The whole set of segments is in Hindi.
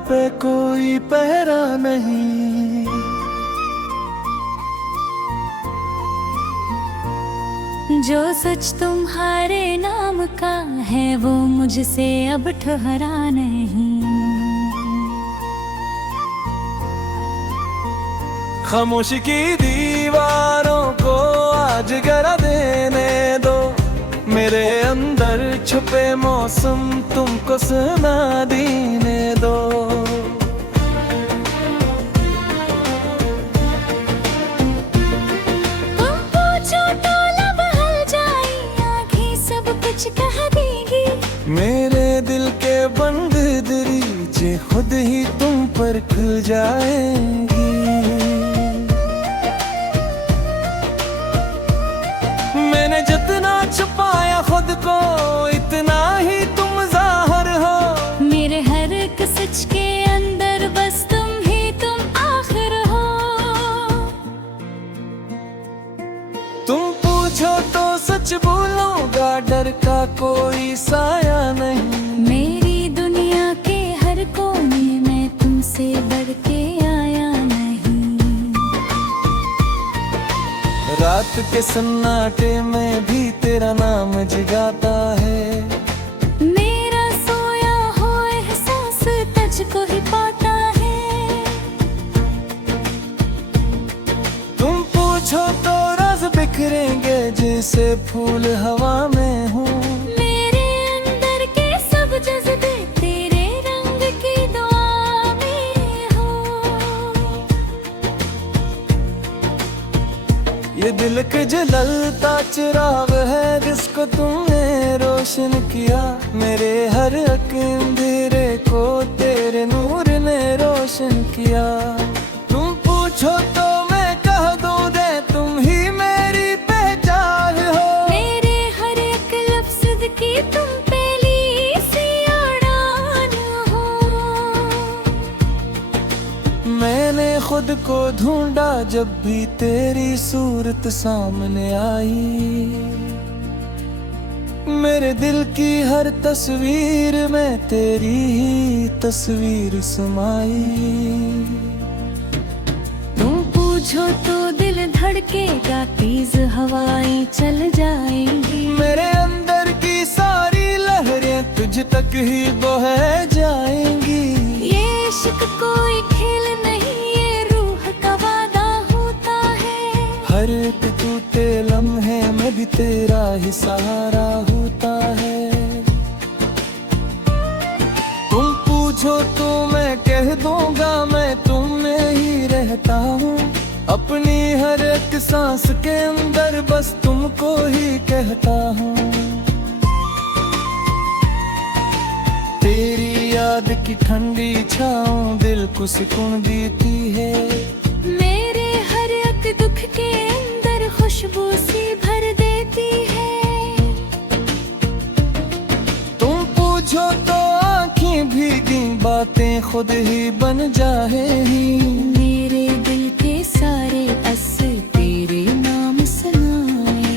पे कोई पहरा नहीं। जो सच तुम्हारे नाम का है वो मुझसे अब ठहरा नहीं। खामोशी की दीवारों को आज गरा देने दो, मेरे अंदर छुपे मौसम तुमको सुना देने दो। तुम पूछो तो लब हल जाए, आँखें सब कुछ कह देगी। मेरे दिल के बंद दरीचे खुद ही तुम पर खुल जाएंगी। मैंने जितना छुपाया खुद को इतना ही तुम जाहिर हो। मेरे हर एक सच के अंदर बस तुम आखिर हो। तुम पूछो तो सच बोलूंगा, डर का कोई साया नहीं। मेरी दुनिया के हर कोने में तुमसे बढ़ के आया नहीं। रात के सन्नाटे में भी तेरा नाम जगाता है। मेरा सोया हो एहसास तुझको ही पाता है। तुम पूछो तो राज बिखरेंगे जैसे फूल हवा में हूँ। मेरे अंदर के सब जज्बे तेरे रंग की दुआ में हो। ये दिल के जलता चिराग है जिसको तुमने रोशन किया। मेरे हर एक अंधेरे को तेरे नूर ने रोशन किया। तुम पूछो तो मैं कह दूं दे, तुम ही मेरी पहचान हो। मेरे हर एक लफ्ज़ की तुम पहली सी उड़ान हो। मैंने खुद को ढूंढा जब भी तेरी सूरत सामने आई। मेरे दिल की हर तस्वीर में तेरी ही तस्वीर समाई। तुम पूछो तो दिल धड़केगा, तेज हवाएं चल जाएंगी। मेरे अंदर की सारी लहरें तुझ तक ही बह जाएंगी। ये इश्क कोई खेल नहीं, ये रूह का वादा होता है। हर एक टूटे लम्हे में भी तेरा ही सहारा होता है। तुम पूछो तो मैं कह दूंगा, मैं तुम में ही रहता हूँ। अपनी हर एक सांस के अंदर बस तुमको ही कहता हूँ। तेरी याद की ठंडी छाँव दिल को सुकून देती है। मेरे हर एक दुख के अंदर खुशबू सी भर देती है। तुम पूछो तो आँखें भीगी बातें खुद ही बन जाएंगी। मेरे दिल के सारे असर तेरे नाम सुनाए।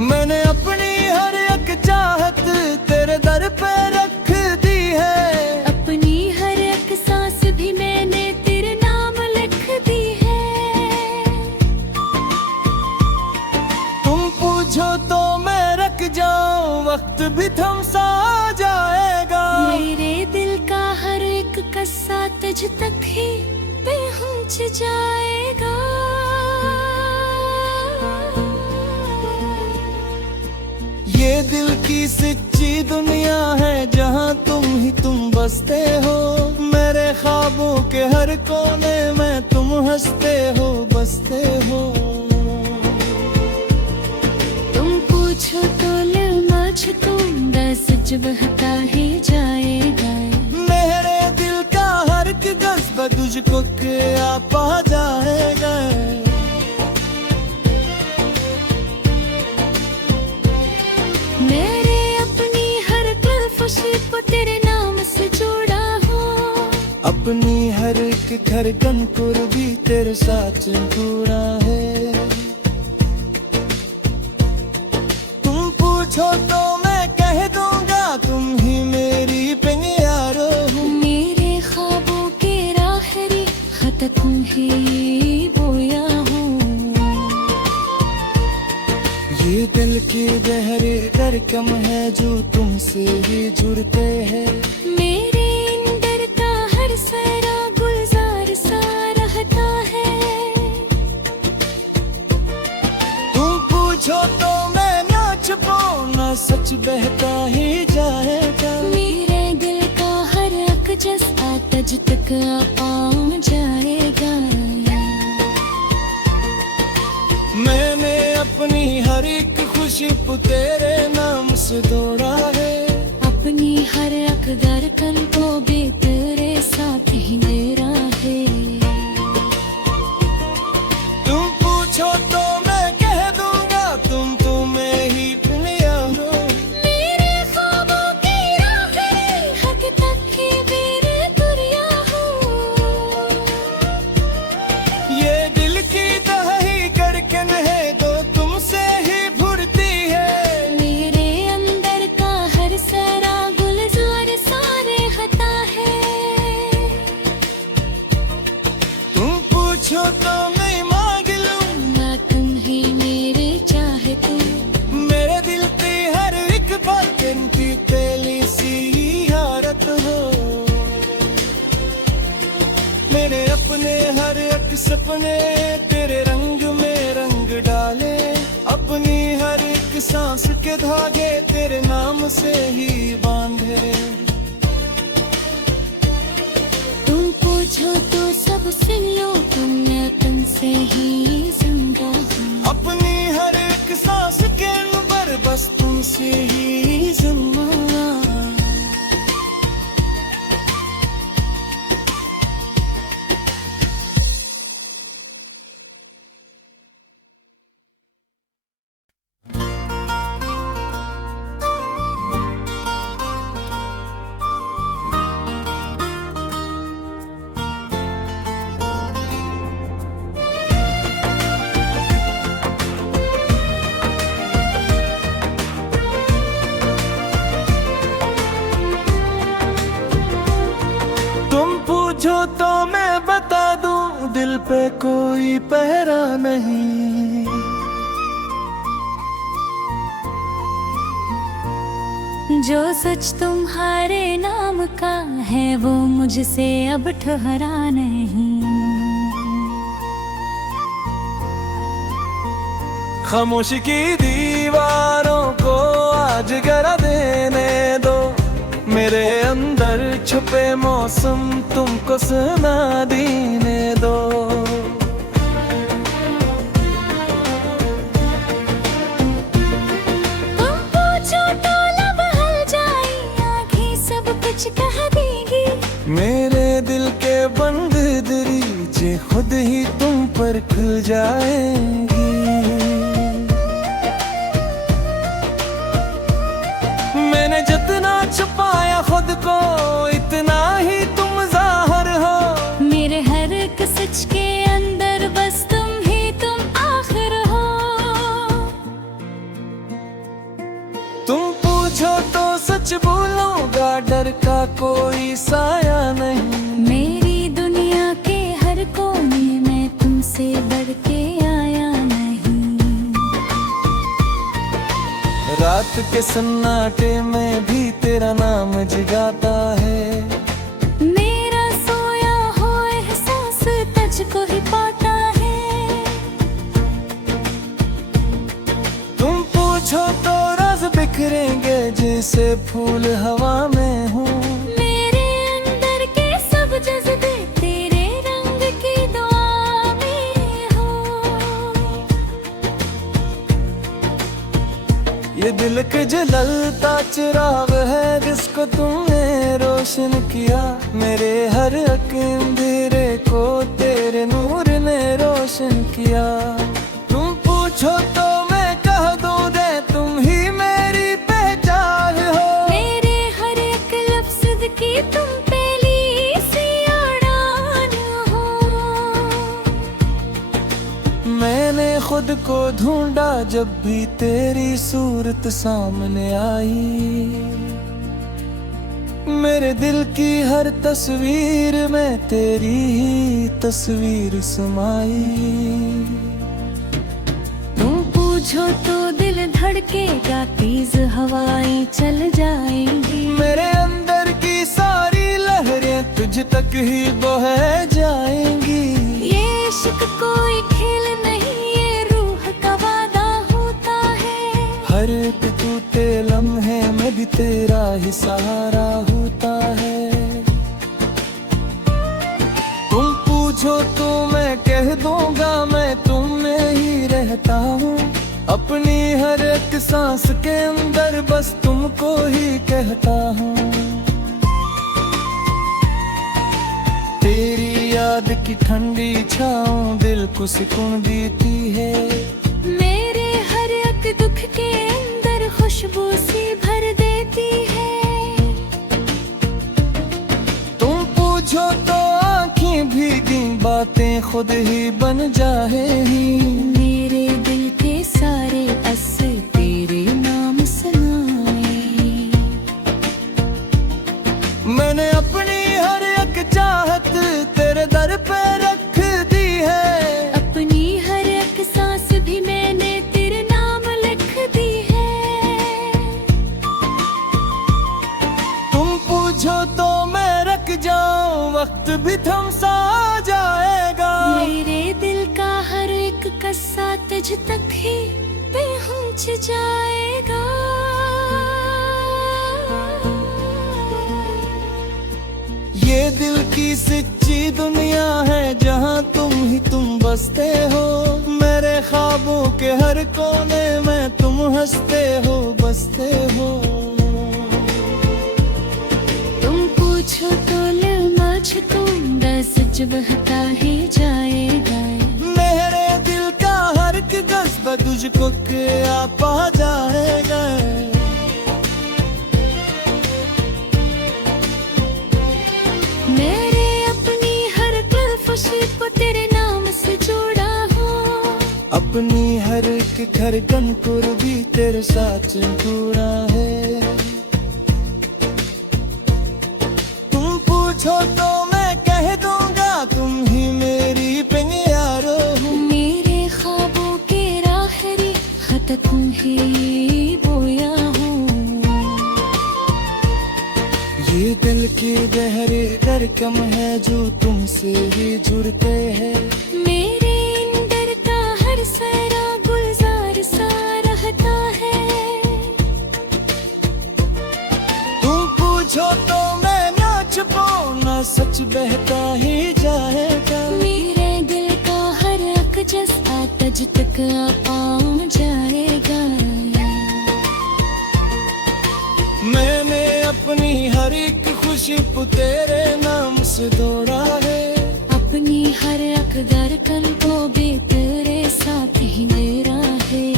मैंने अपनी हर एक चाहत तेरे दर पे रख दी है। अपनी हर एक सांस भी मैंने तेरे नाम लिख दी है। तुम पूछो तो मैं रख जाऊं, वक्त भी थम सा जाएगा। मेरे दिल का हर एक कस्सा तुझ तक ही पहुंच जाएगा। ये दिल की सच्ची दुनिया है जहाँ तुम बसते हो। मेरे ख्वाबों के हर कोने में तुम हंसते हो बसते हो। तुम पूछो तो लम्हा सच बहता ही जाएगा। मेरे दिल का हर एक जज्बा तुझको क्या पा जाएगा। मेरे अपनी हर खुशी को तेरे नाम से जोड़ा हो। अपनी हर एक धड़कन को भी तेरे साथ जुड़ा है। तुम पूछो तो मैं कह दूंगा, तुम ही मेरी पिंग तक ही बोया हूँ। ये दिल के गहरे धड़कन है जो तुमसे ही जुड़ते हैं। मेरे अंदर का हर सारा गुलजार सा रहता है। तुम पूछो तो मैं ना छुपाऊं ना, सच बहता ही जाएगा। मेरे दिल का हर एक जज्बा तुझ तक आ पाऊं जाएगा। मैंने अपनी हर एक खुशी को तेरे नाम से दौड़ा है। अपनी हर एक धड़कन को भी तेरे साथ ही मेरा है। तुम पूछो तो मैं कह दूंगा, तुम तुम्हें ही लिया हो। मेरे ख्वाबों की राहें हक तक की मेरे दुनिया हो। ये दिल की दही धड़कन है तो तुमसे ही भुरती है। मेरे अंदर का हर सारा गुलजार सारे हता है। तुम पूछो तो मैं मांग लूं, ना तुम ही मेरे चाहे तू। मेरे दिल की हर एक धड़कन की पहली सी हारत हो। मैंने अपने हर एक सपने तेरे रंग में रंग डाले। अपनी हर एक सांस के धागे तेरे नाम से ही बांधे। तुम पूछो तो सब सुन लो, तुमने तुमसे ही जिंदा हूँ। अपनी हर एक सांस के अंबर बस तुमसे ही जिंदा। तुम पूछो तो मैं बता दूं, दिल पे कोई पहरा नहीं। जो सच तुम्हारे नाम का है वो मुझसे अब ठहरा नहीं। खामोशी की दीवारों को आज गरा देने दो। मेरे अंदर छुपे मौसम तुमको सुना देने दो। तुम पूछो तो लब हल जाए, आँखें सब कुछ कह देगी। मेरे दिल के बंद दरीचे खुद ही तुम पर खुल जाएंगी। मैंने जितना छुपाया खुद को इतना ही तुम जाहिर हो। मेरे हर एक सच के अंदर बस तुम आखिर हो। तुम पूछो तो सच बोलूंगा, डर का कोई साया नहीं। मेरी दुनिया के हर कोने में तुमसे बढ़ के आया नहीं। रात के सन्नाटे में भी तेरा नाम जगाता है। मेरा सोया हो एहसास तुझको ही पाता है। तुम पूछो तो राज बिखरेंगे जैसे फूल हवा में हूँ। मेरे अंदर के सब जज्बे तेरे रंग की दुआ में हो। ये दिल के जलता चिराग है जिसको तुमने रोशन किया। मेरे हर एक अंधेरे को तेरे नूर ने रोशन किया। तुम पूछो तो मैं कह दूं दे तुम ही मेरी पहचान हो। मेरे हर एक लफ्ज़ की तुम पहली सी उड़ान हो। मैंने खुद को ढूंढा जब भी तेरी सूरत सामने आई। मेरे दिल की हर तस्वीर में तेरी ही तस्वीर समाई। तुम पूछो तो दिल धड़केगा, तेज हवाएं चल जाएंगी। मेरे अंदर की सारी लहरें तुझ तक ही बह जाएंगी। ये इश्क कोई खेल नहीं, ये रूह का वादा होता है। हर एक टूटे लम्हे में भी तेरा ही सहारा होता है। तुम पूछो तो मैं कह दूंगा, मैं तुम में ही रहता हूँ। अपनी हर एक सांस के अंदर बस तुमको ही कहता हूँ। तेरी याद की ठंडी छाँव दिल को सुकून देती है। मेरे हर एक दुख के अंदर खुशबू सी भर देती है। तुम पूछो तो आँखें भीगी बातें खुद ही बन जाएगी। मेरे दिल के सारे असर तेरे नाम सुनाए। मैंने अपनी हर एक चाहत तेरे दर पे रख दी है। अपनी हर एक सांस भी मैंने तेरे नाम लिख दी है। तुम पूछो तो मैं रख जाऊं, वक्त भी थम सा जाएगा। मेरे दिल का हर एक कस्सा तुझ तक ही पहुंच जाएगा। ये दिल की सच्ची दुनिया है, जहाँ तुम बसते हो। मेरे ख्वाबों के हर कोने में तुम हंसते हो, बसते हो। तुम पूछो तो लम्हा तुम सच बहता ही जाएगा। मेरे दिल का हर एक जज्बा तुझको क्या पा जाएगा। मेरे अपनी हर खुशी को तेरे नाम से जोड़ा हूँ। अपनी हर एक धड़कन को भी तेरे साथ जुड़ा है। तुम पूछो तो मैं कह दूंगा, तुम ही मेरी प्यारो हो। मेरे ख्वाबों के राहरी खत तुम ही बोया हूँ। ये दिल की गहरे धड़कन है जो तुमसे ही जुड़ते हैं। मेरे अंदर का हर सारा गुलजार सा रहता है। तुम पूछो तो मैं ना छुपाऊं, ना सच बहता ही जाएगा। मेरे दिल का हर एक जज्बा तुझ तक आ पहुंच जाएगा। मैंने अपनी हर एक खुशी को तेरे नाम से दौड़ा है। अपनी हर एक धड़कन को भी तेरे साथ ही मेरा है।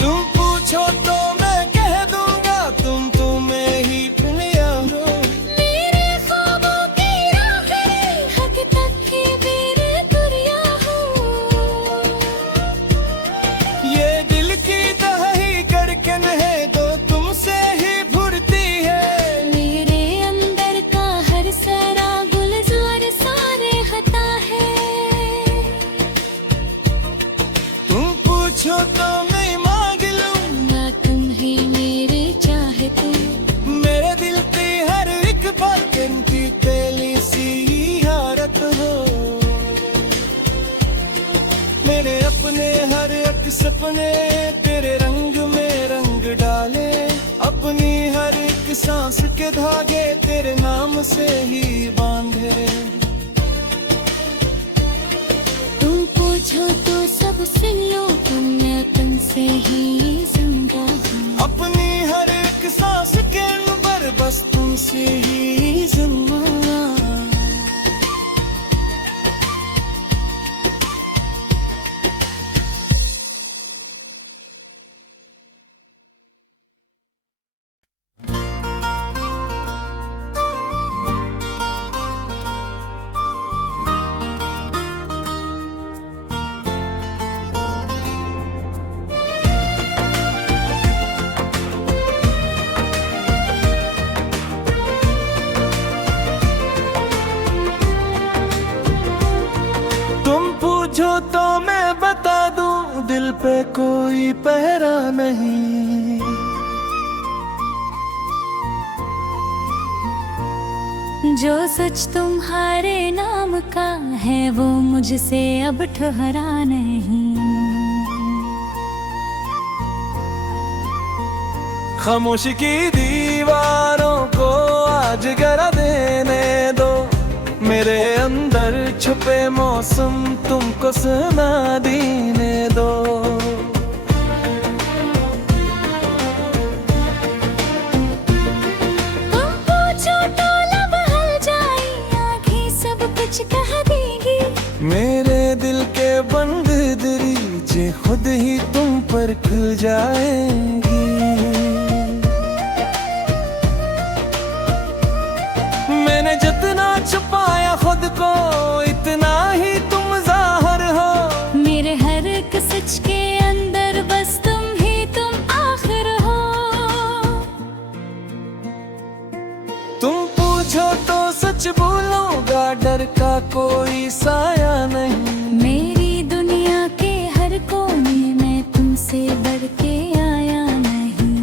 तुम पूछो तो मैं कह दूंगा, तुम तुम्हें ही प्यारो। मेरे ख्वाबों की राहें हक तक ही मेरे दुनिया हूँ। ये दिल की दही धड़कन है तो तुमसे ही भुरती है। मेरे अंदर का हर सारा गुलजार सारे हता है। तुम पूछो तो मैं मांग लूं, ना तुम ही मेरे चाहे तुम। मेरे दिल की हर एक धड़कन की पहली सी हारत हो। मैंने अपने हर एक सपने तेरे रंग में रंग डाले। अपनी हर एक सांस के धागे तेरे नाम से ही बांधे। तुम पूछो तो सब सुन लो, मैं तुमसे ही जिंदा हूँ। अपनी हर एक सांस के अंदर बस तुमसे ही जिंदा। पूछो तो मैं बता दूं, दिल पे कोई पहरा नहीं। जो सच तुम्हारे नाम का है वो मुझसे अब ठहरा नहीं। खामोशी की दीवारों को आज गरा देने दो, मेरे अंदर छुपे मौसम तुमको सुना देने दो। तुम पूछो तो लब हल जाए, आँखें सब कुछ कह देंगी। मेरे दिल के बंद दरीचे खुद ही तुम पर खुल जाएंगी। मैंने जितना छुपाया खुद को, इतना ही तुम जाहिर हो। मेरे हर एक सच के अंदर बस तुम आखिर हो। तुम पूछो तो सच बोलूंगा, डर का कोई साया नहीं। मेरी दुनिया के हर कोने में तुमसे बढ़ के आया नहीं।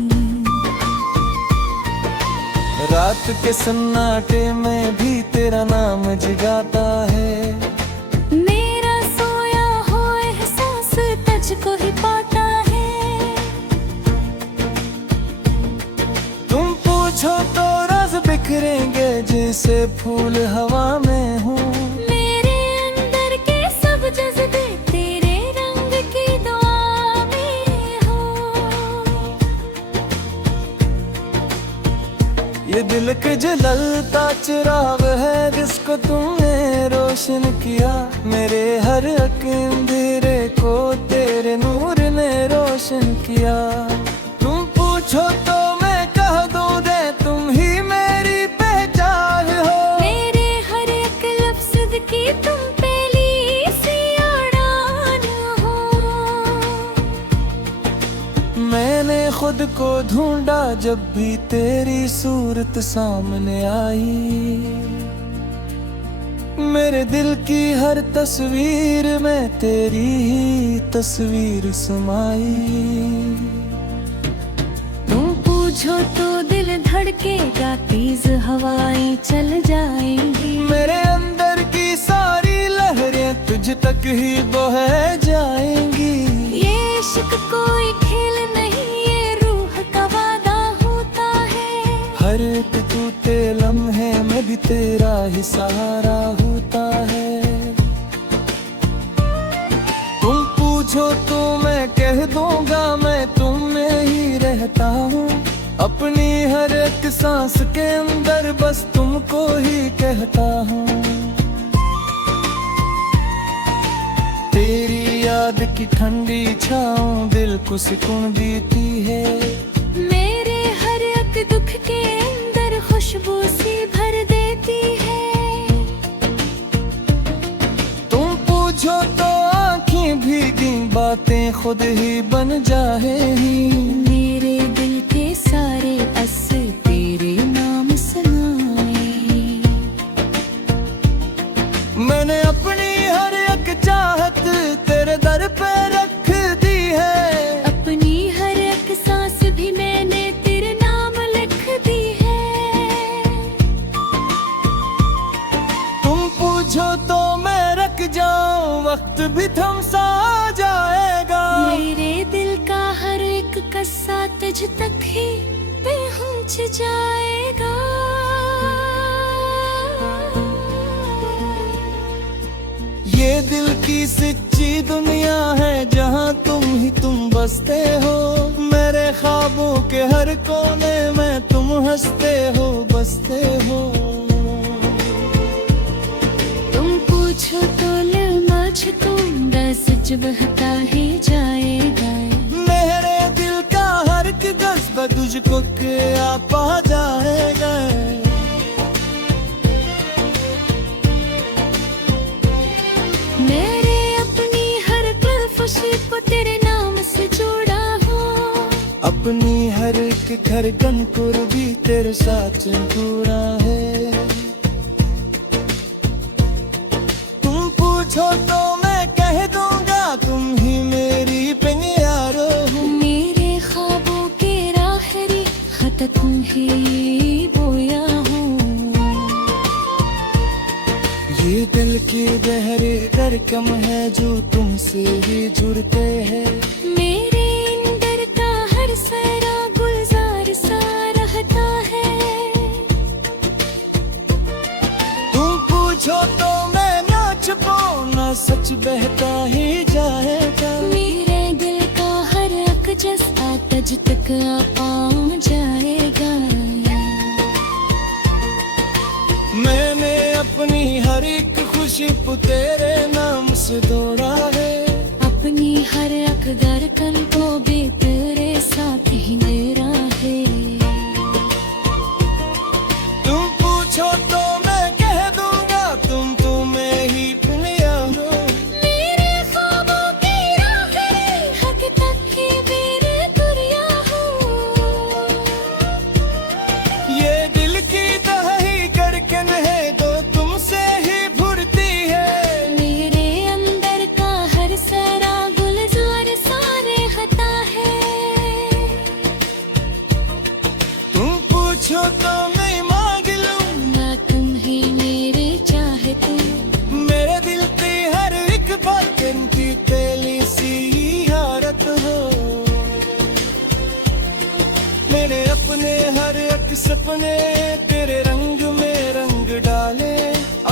रात के सन्नाटे में भी तेरा नाम जगाता है। मेरा सोया हो एहसास तुझको ही पाता है। तुम पूछो तो राज बिखरेंगे जैसे फूल हवा में हूँ। मेरे अंदर के सब जज्बे तेरे रंग की दुआ में हो। ये दिल के जलता चिराग है जिसको तुमने रोशन किया। मेरे हर एक अंधेरे को तेरे नूर ने रोशन किया। तुम पूछो तो मैं कह दूं दे, तुम ही मेरी पहचान हो। मेरे हर एक लफ्ज की तुम पहली सी उड़ान हो। मैंने खुद को ढूंढा जब भी तेरी सूरत सामने आई। मेरे दिल की हर तस्वीर में तेरी ही तस्वीर समाई। तुम पूछो तो दिल धड़केगा, तेज हवाएं चल जाएंगी। मेरे अंदर की सारी लहरें तुझ तक ही बह जाएंगी। ये इश्क कोई खेल नहीं, ये रूह का वादा होता है। हर एक टूटे लम्हे में भी तेरा ही सहारा होता है। तुम पूछो तो मैं कह दूंगा, मैं तुम में ही रहता हूँ। अपनी हर एक सांस के अंदर बस तुमको ही कहता हूँ। तेरी याद की ठंडी छाँव दिल को सुकून देती है। मेरे हर एक दुख के अंदर खुशबू सी भर देती है। तुम पूछो तो आँखें भीगी बातें खुद ही बन जाएंगी। मेरे दिल के सारे असर तेरे नाम सुनाए। मैंने अपनी हर एक चाहत तेरे दर पे रख दी है। अपनी हर एक सांस भी मैंने तेरे नाम लिख दी है। तुम पूछो तो मैं रख जाऊं, वक्त भी थम सा जाएगा। मेरे दिल का हर एक कस्सा तुझ तक ही पहुंच जाएगा। ये दिल की सच्ची दुनिया है जहाँ तुम बसते हो। मेरे ख्वाबों के हर कोने में तुम हंसते हो बसते हो। तुम पूछो तो लम्हा तुम सच बहता ही जाएगा। मेरे दिल का हर एक जज्बा तुझको क्या पा जाएगा। मेरे अपनी हर खुशी को तेरे नाम से जोड़ा हो। अपनी हर एक धड़कन को भी तेरे साथ जुड़ा है। तुम पूछो तो मैं कह दिल की गहरी धड़कन है जो तुमसे ही जुड़ते हैं। मेरे अंदर का हर सारा गुलजार सा रहता है। तुम पूछो तो मैं ना छुपाऊं ना, सच बहता ही जाएगा। मेरे दिल का हर अक जज्बा तुझ तक आ पाऊं जाएगा। मैंने अपनी हर एक खुशी को तेरे नाम से दौड़ा है। अपनी हर अक धड़कन को भी तेरे साथ ही मेरा है। तुम पूछो तो मैं कह दूंगा, तुम तुम्हें ही पिया हो। मेरे ख्वाबों की राहें हक तक की मेरे दुनिया हो। ये दिल की दही धड़कन है तो तुमसे ही भुरती है। मेरे अंदर का हर सारा गुलजार सारे हता है। तुम पूछो तो मैं मांग लूं, ना तुम ही मेरे चाहते। मेरे दिल की हर एक बात की पहली सी हारत हो। मैंने अपने हर एक सपने तेरे रंग में रंग डाले।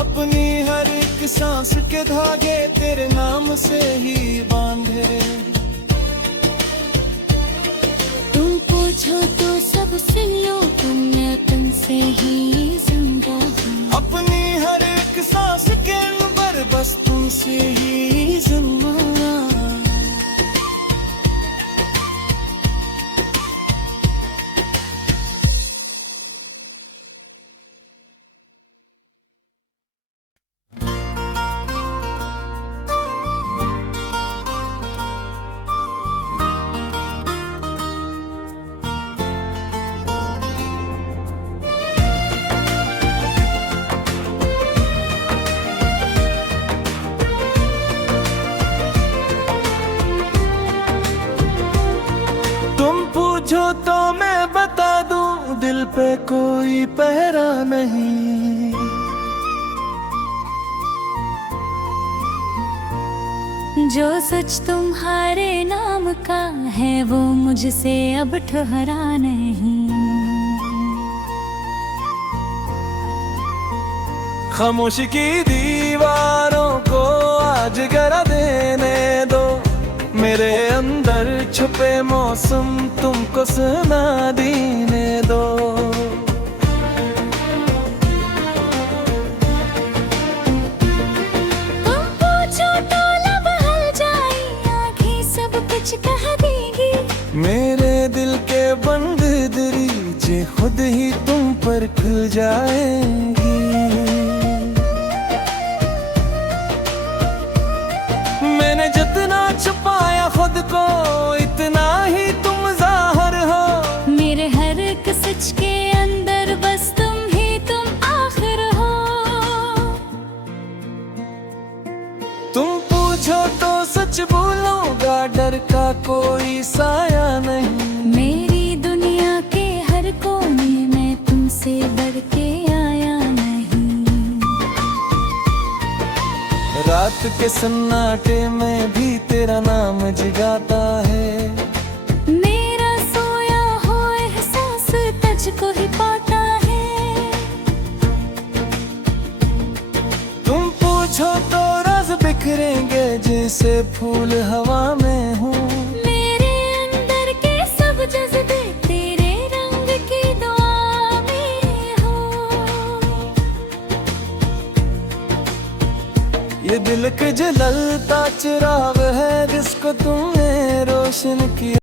अपनी हर एक सांस के धागे तेरे नाम से ही बांधे। तुम पूछो तो सब सुन लो, तुम मैं तुमसे ही जिंदा हूँ। अपनी हर एक सांस के अंदर बस तुमसे ही जिंदा। तुम पूछो तो मैं बता दूं, दिल पे कोई पहरा नहीं। जो सच तुम्हारे नाम का है वो मुझसे अब ठहरा नहीं। खामोशी की दीवारों को आज गरा देने दो। मेरे अंदर छुपे मौसम तुमको सुना देने दो। तुम पूछो तो लब हल जाए, आँखें सब कुछ कह देंगी। मेरे दिल के बंद दरीचे खुद ही तुम पर खुल जाएंगी। मैंने जितना छुपाया खुद को इतना ही तुम जाहिर हो। मेरे हर एक सच के अंदर बस तुम आखिर हो। तुम पूछो तो सच बोलूंगा, डर का कोई साया नहीं। मेरी दुनिया के हर कोने में तुमसे बढ़ के आया नहीं। रात के सन्नाटे में भी तेरा नाम जगाता है। मेरा सोया हो एहसास तुझको ही पाता है। तुम पूछो तो राज बिखरेंगे जैसे फूल हवा में हूँ। मेरे अंदर के सब जज्बे तेरे रंग की दुआ में हो। ये दिल के जलता चिराग है जिसको तुमने रोशन किया।